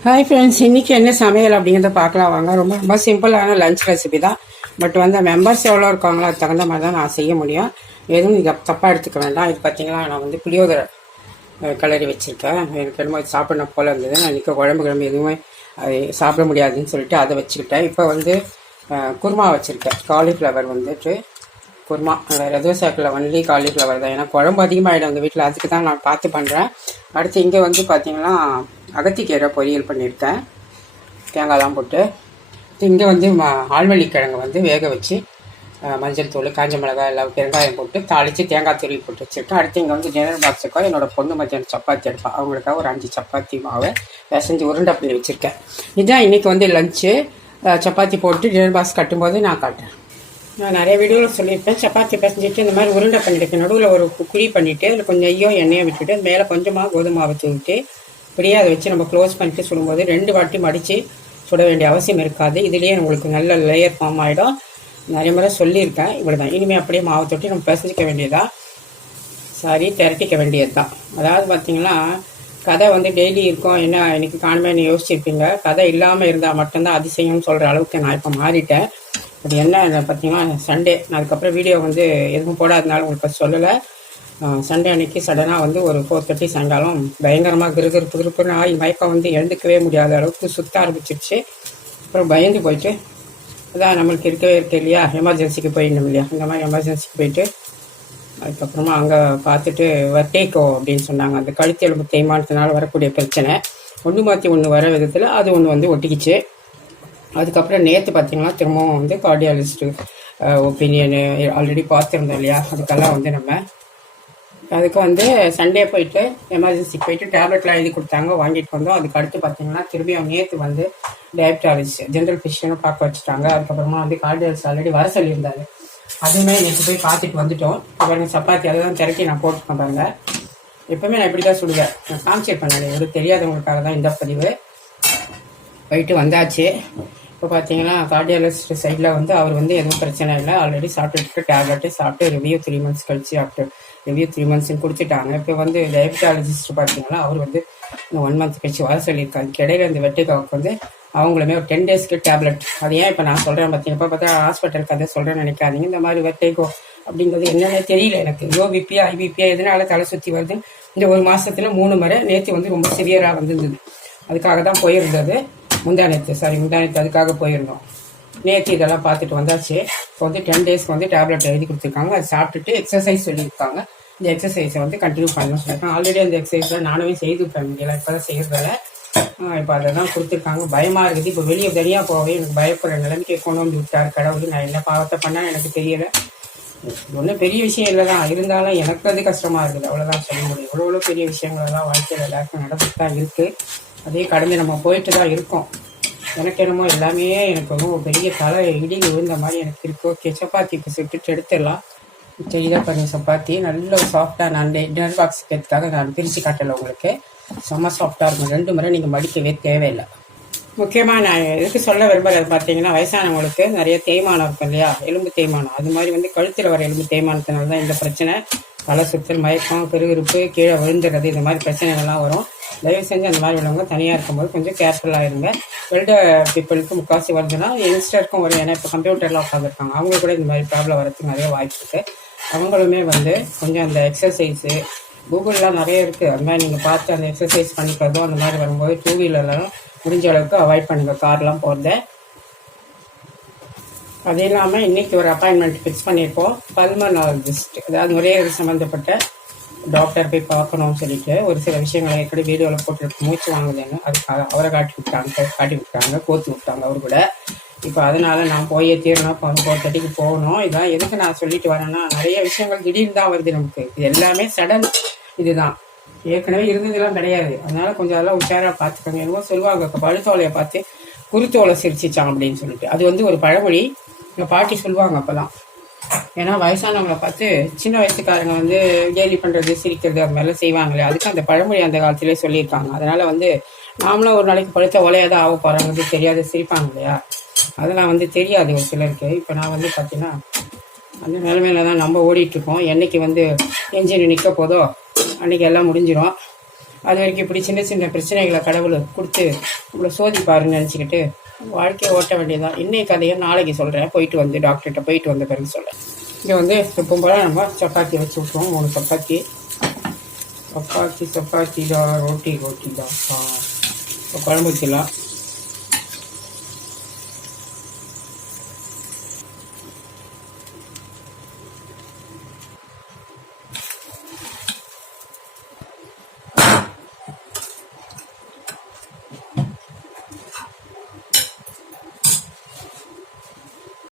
Hi friends இன்னைக்கு என்ன சமையல் அப்படிங்கிறத பார்க்கலாம். வாங்க ரொம்ப ரொம்ப சிம்பிளான லஞ்ச் ரெசிபி தான். பட் வந்து மெம்பர்ஸ் எவ்வளோ இருக்காங்களோ அதுக்கு தகுந்த மாதிரி தான் நான் செய்ய முடியும். எதுவும் நீங்கள் தப்பாக எடுத்துக்க வேண்டாம். இது பார்த்தீங்கன்னா நான் வந்து புளியோதரை அஹ், கிளறி வச்சுருக்கேன். எனக்கு என்னமோ இது சாப்பிடணும் போல இருந்தது. நான் இன்றைக்கி குழம்பு கிழம்பு எதுவுமே அது சாப்பிட முடியாதுன்னு சொல்லிட்டு அதை வச்சுக்கிட்டேன். இப்போ வந்து குருமா வச்சுருக்கேன். காலிஃப்ளவர் வந்துட்டு குருமா. வேறு எதுவும் சேர்க்கல ஒன்லி காலிஃப்ளவர் தான். ஏன்னா குழம்பு அதிகமாகிடும் எங்கள் வீட்டில் அதுக்கு தான் நான் பார்த்து பண்ணுறேன் அடுத்து இங்கே வந்து பார்த்திங்கன்னா அகத்திக்கீரை பொரியல் பண்ணியிருக்கேன். தேங்காய்லாம் போட்டு. இங்கே வந்து ஆழ்வள்ளிக்கிழங்கு வந்து வேக வச்சு மஞ்சள் தூள் காஞ்ச மிளகாய் எல்லாம் பெருங்காயம் போட்டு தாளித்து தேங்காய் துருவி போட்டு வச்சுருக்கேன். அடுத்து இங்கே வந்து டின்னர் பாக்ஸுக்கோ என்னோட பொண்ணு மத்தியானம் சப்பாத்தி எடுப்பேன் அவங்களுக்காக ஒரு அஞ்சு சப்பாத்தி மாவை பிசைஞ்சு உருண்டை பண்ணி வச்சுருக்கேன். இதுதான் இன்றைக்கி வந்து லஞ்சு சப்பாத்தி போட்டு டின்னர் பாக்ஸ் கட்டும்போது நான் காட்டுறேன். நான் நிறைய வீடியோவில் சொல்லியிருப்பேன். சப்பாத்தி பிசைஞ்சிட்டு இந்த மாதிரி உருண்டை பண்ணிட்டு நடுவில் ஒரு குழி பண்ணிவிட்டு அதில் கொஞ்சம் நெய்யோ எண்ணெயோ விட்டுட்டு மேலே கொஞ்சமாக கோதுமாவை தூவிட்டு இப்படியே அதை வச்சு நம்ம க்ளோஸ் பண்ணிட்டு சுடும்போது ரெண்டு வாட்டி மடித்து சுட வேண்டிய அவசியம் இருக்காது. இதுலேயே உங்களுக்கு நல்ல லேயர் ஃபார்ம் ஆகிடும் நிறைய முறை சொல்லியிருக்கேன். இவ்வளோ தான் இனிமேல் அப்படியே மாவு தொட்டி நம்ம பிசைஞ்சிக்க வேண்டியதா சாரி திரட்டிக்க வேண்டியது தான் அதாவது பார்த்தீங்கன்னா கதை வந்து டெய்லி இருக்கும். என்ன இன்னைக்கு காணுமேனு யோசிச்சிருப்பீங்க. கதை இல்லாமல் இருந்தால் மட்டும்தான் அதிசயம்னு சொல்கிற அளவுக்கு நான் இப்போ மாறிட்டேன். அது என்ன பார்த்தீங்கன்னா சண்டே நான் அதுக்கப்புறம் வீடியோ வந்து எதுவும் போடாதனால உங்களுக்கு சொல்லலை. சண்டே அன்னைக்கு சடனாக வந்து ஒரு ஃபோர் தேர்ட்டி சாயங்காலம் பயங்கரமாக கிருகிரு புதுப்புன்னு ஆகி மயக்கம் வந்து எழுந்துக்கவே முடியாத அளவுக்கு சுத்த ஆரம்பிச்சிருச்சு. அப்புறம் பயந்து போயிட்டு அதான் நம்மளுக்கு இருக்கவே இருக்கு இல்லையா? எமர்ஜென்சிக்கு போயிடணும் இல்லையா? இந்த மாதிரி எமர்ஜென்சிக்கு போயிட்டு அதுக்கப்புறமா அங்கே பார்த்துட்டு வர்டேக்கோ அப்படின்னு சொன்னாங்க. அந்த கழுத்து எலும்பு தேய்மானத்தினால வரக்கூடிய பிரச்சனை. ஒன்று மாற்றி ஒன்று வர விதத்தில் அது ஒன்று வந்து ஒட்டிக்கிச்சு. அதுக்கப்புறம் நேற்று பார்த்தீங்கன்னா திரும்பவும் வந்து கார்டியாலஜிஸ்ட்டு ஒப்பீனியனு ஆல்ரெடி பார்த்துருந்தோம் இல்லையா? அதுக்கெல்லாம் வந்து நம்ம அதுக்கு வந்து சண்டே போயிட்டு எமர்ஜென்சிக்கு போயிட்டு டேப்லெட்லாம் எழுதி கொடுத்தாங்க. வாங்கிட்டு வந்தோம். அதுக்கு அடுத்து பார்த்தீங்கன்னா திரும்பியும் நேற்று வந்து டயபிட்டாலஜிஸ்ட் ஜென்ரல் ஃபிஷியனை பார்க்க வச்சுட்டாங்க. அதுக்கப்புறமா வந்து கார்டியல்ஸ் ஆல்ரெடி வர சொல்லியிருந்தாரு. அதுவுமே நேற்று போய் பார்த்துட்டு வந்துட்டோம். பாருங்க சப்பாத்தி அதை தான் திரட்டி நான் போட்டுருக்கேன் பாருங்க எப்பவுமே நான் இப்படி தான் சொல்லுவேன் நான் காமிச்சிருப்பேன் நான். ஒரு தெரியாதவங்களுக்காக தான் இந்த பதிவு. போயிட்டு வந்தாச்சு. இப்போ பார்த்தீங்கன்னா கார்டியாலஜிஸ்ட் சைடில் வந்து அவர் வந்து எதுவும் பிரச்சனை இல்லை. ஆல்ரெடி சாப்பிட்டுட்டு டேப்லெட்டு சாப்பிட்டு ரிவ்யூ த்ரீ மந்த்ஸ் கழிச்சு ஆஃப்டர் ரிவ்யூ த்ரீ மந்த்ஸ்னு கொடுத்துட்டாங்க. இப்போ வந்து டயபிட்டாலஜிஸ்ட் பார்த்தீங்கன்னா அவர் வந்து ஒன் மந்த் கழிச்சு வர சொல்லியிருக்காரு. கிடையில இந்த வெட்டுக்காவுக்கு வந்து அவங்களுமே ஒரு டென் டேஸ்க்கு டேப்லெட் அது ஏன் இப்போ நான் சொல்கிறேன் பார்த்தீங்க? இப்போ பார்த்தா ஹாஸ்பிட்டலுக்கு அதை சொல்கிறேன்னு நினைக்காதீங்க. இந்த மாதிரி வெட்டைக்கோ அப்படிங்கிறது என்னென்ன தெரியல எனக்கு. யோபிபியா ஐபிபியா எதனால தலை சுற்றி வருது? இந்த ஒரு மாதத்தில் மூணு முறை நேற்று வந்து ரொம்ப சிவியராக வந்திருந்தது. அதுக்காக தான் போயிருந்தது. முந்தா நேற்று சாரி முந்தா நேற்று அதுக்காக போயிருந்தோம். நேற்று இதெல்லாம் பார்த்துட்டு வந்தாச்சு. இப்போ வந்து டென் டேஸ்க்கு வந்து டேப்லெட் எழுதி கொடுத்துருக்காங்க. அதை சாப்பிட்டுட்டு எக்ஸசைஸ் சொல்லியிருக்காங்க. இந்த எக்ஸசைஸை வந்து கண்டினியூ பண்ணணும்னு சொல்லியிருக்காங்க. ஆல்ரெடி அந்த எக்ஸசைஸில் நானுமே செய்துப்பேன் முடியல. இப்போ தான் செய்கிறதால இப்போ அதை தான் கொடுத்துருக்காங்க. பயமாக இருக்குது. இப்போ வெளியே தனியாக போகவே எனக்கு பயப்படுற நிலைமைக்கு கொண்டு வந்து விட்டார் கடவுள். நான் என்ன பாவத்தை பண்ணால் எனக்கு தெரியல. ஒன்றும் பெரிய விஷயம் இல்லை தான் இருந்தாலும் எனக்கு அது கஷ்டமாக இருக்குது. அவ்வளோதான் சொல்ல முடியும். இவ்வளோ பெரிய விஷயங்கள்லாம் வாழ்க்கையில் எல்லாருக்கும் நடந்துட்டு தான் இருக்குது அதே கடந்து நம்ம போயிட்டு தான் இருக்கோம். எனக்கு என்னமோ எல்லாமே எனக்கு ரொம்ப பெரிய தலை இடி விழுந்த மாதிரி எனக்கு இருக்கு. ஓகே சப்பாத்தி இப்போ சுட்டுட்டு எடுத்துடலாம். சரிதான் பாருங்க சப்பாத்தி. நல்ல சாஃப்டாக நான் டின்னர் பாக்ஸ் கேட்கறதுக்காக நான் பிரித்து காட்டலை உங்களுக்கு. செம்ம சாஃப்டாக இருக்கும். ரெண்டு முறை நீங்கள் மடிக்கவே தேவையில்லை. முக்கியமாக நான் எதுக்கு சொல்ல விரும்புறது பார்த்தீங்கன்னா வயசானவங்களுக்கு நிறைய தேய்மானம் இருக்கும் இல்லையா? எலும்பு தேய்மானம். அது மாதிரி வந்து கழுத்தில் வர எலும்பு தேய்மானத்தினால தான் இந்த பிரச்சனை. தலை சுத்தல் மயக்கம் பெருவிருப்பு கீழே விழுந்துடுறது இந்த மாதிரி பிரச்சனைகள்லாம் வரும். தயவு செஞ்சு அந்த மாதிரி உள்ளவங்க தனியாக இருக்கும்போது கொஞ்சம் கேர்ஃபுல்லாக இருங்க. வெல்ட பீப்புளுக்கு முக்காசி வருதுன்னா யங்ஸ்டருக்கும் ஒரு ஏன்னா இப்போ கம்ப்யூட்டர்லாம் உட்காந்துருக்காங்க அவங்க கூட இந்த மாதிரி ப்ராப்ளம் வரதுக்கு நிறைய வாய்ப்பு இருக்குது அவங்களுமே வந்து கொஞ்சம் அந்த எக்ஸசைஸு கூகுள்லாம் நிறைய இருக்குது அது மாதிரி நீங்கள் பார்த்து அந்த எக்ஸசைஸ் பண்ணிக்கிறதும் அந்த மாதிரி வரும்போது டூ வீலர்லாம் முடிஞ்ச அளவுக்கு அவாய்ட் பண்ணுங்கள் கார்லாம் போகிறத அது இல்லாமல் இன்னைக்கு ஒரு அப்பாயின்மெண்ட் ஃபிக்ஸ் பண்ணியிருக்கோம் பல்மனாலஜிஸ்ட் அதாவது நுரையீரல் சம்மந்தப்பட்ட டாக்டர் போய் பார்க்கணும்னு சொல்லிட்டு ஒரு சில விஷயங்களை எப்படி வீடியோவில் போட்டுருக்கு மூச்சு வாங்குதுன்னு அதுக்காக அவரை காட்டி விட்டாங்க காட்டி விட்டாங்க கோத்து விட்டாங்க அவர் கூட. இப்போ அதனால நான் போயே தீரணும் இப்போ ஃபோர் தேர்ட்டிக்கு போகணும். இதான் எதுக்கு நான் சொல்லிட்டு வரேன்னா நிறைய விஷயங்கள் திடீர்னு தான் வருது நமக்கு. இது எல்லாமே சடன் இதுதான். ஏற்கனவே இருந்ததுலாம் கிடையாது. அதனால கொஞ்சம் அதெல்லாம் உஷாராக பார்த்துக்கோங்க. என்னவோ சொல்லுவாங்க பழுத்தோலையை பார்த்து குருத்தோலை சிரிச்சிச்சான் அப்படின்னு சொல்லிட்டு. அது வந்து ஒரு பழமொழி. எங்கள் பாட்டி சொல்லுவாங்க அப்போல்லாம் ஏன்னா வயசானவங்களை பார்த்து சின்ன வயசுக்காரங்க வந்து கேலி பண்ணுறது சிரிக்கிறது அது மாதிரிலாம் செய்வாங்களே அதுக்கு அந்த பழமொழி அந்த காலத்திலே சொல்லியிருக்காங்க. அதனால வந்து நாமளும் ஒரு நாளைக்கு பழுத்த ஒலையாக தான் ஆக போகிறாங்க தெரியாது சிரிப்பாங்க இல்லையா? அதெல்லாம் வந்து தெரியாது ஒரு சிலருக்கு. இப்போ நான் வந்து பார்த்தீங்கன்னா அந்த நிலைமையில தான் நம்ம ஓடிட்டு இருக்கோம் என்னைக்கு வந்து என்ஜின் நிற்க போதோ அன்னைக்கு எல்லாம் முடிஞ்சிடும் அது வரைக்கும் இப்படி சின்ன சின்ன பிரச்சனைகளை கடவுள் கொடுத்து உங்களை சோதிப்பாருன்னு நினச்சிக்கிட்டு வாழ்க்கையை ஓட்ட வேண்டியதான் இன்னைக்கு கதையை நாளைக்கு சொல்கிறேன் போயிட்டு வந்து டாக்டர்கிட்ட போயிட்டு வந்த பிறகு சொல்கிறேன் இங்கே வந்து எப்பவும் போல நம்ம சப்பாத்தி வச்சு விட்ருவோம் மூணு சப்பாத்தி. சப்பாத்தி சப்பாத்தி தான். ரோட்டி ரோட்டி தான். குழம்பு வச்சுலாம்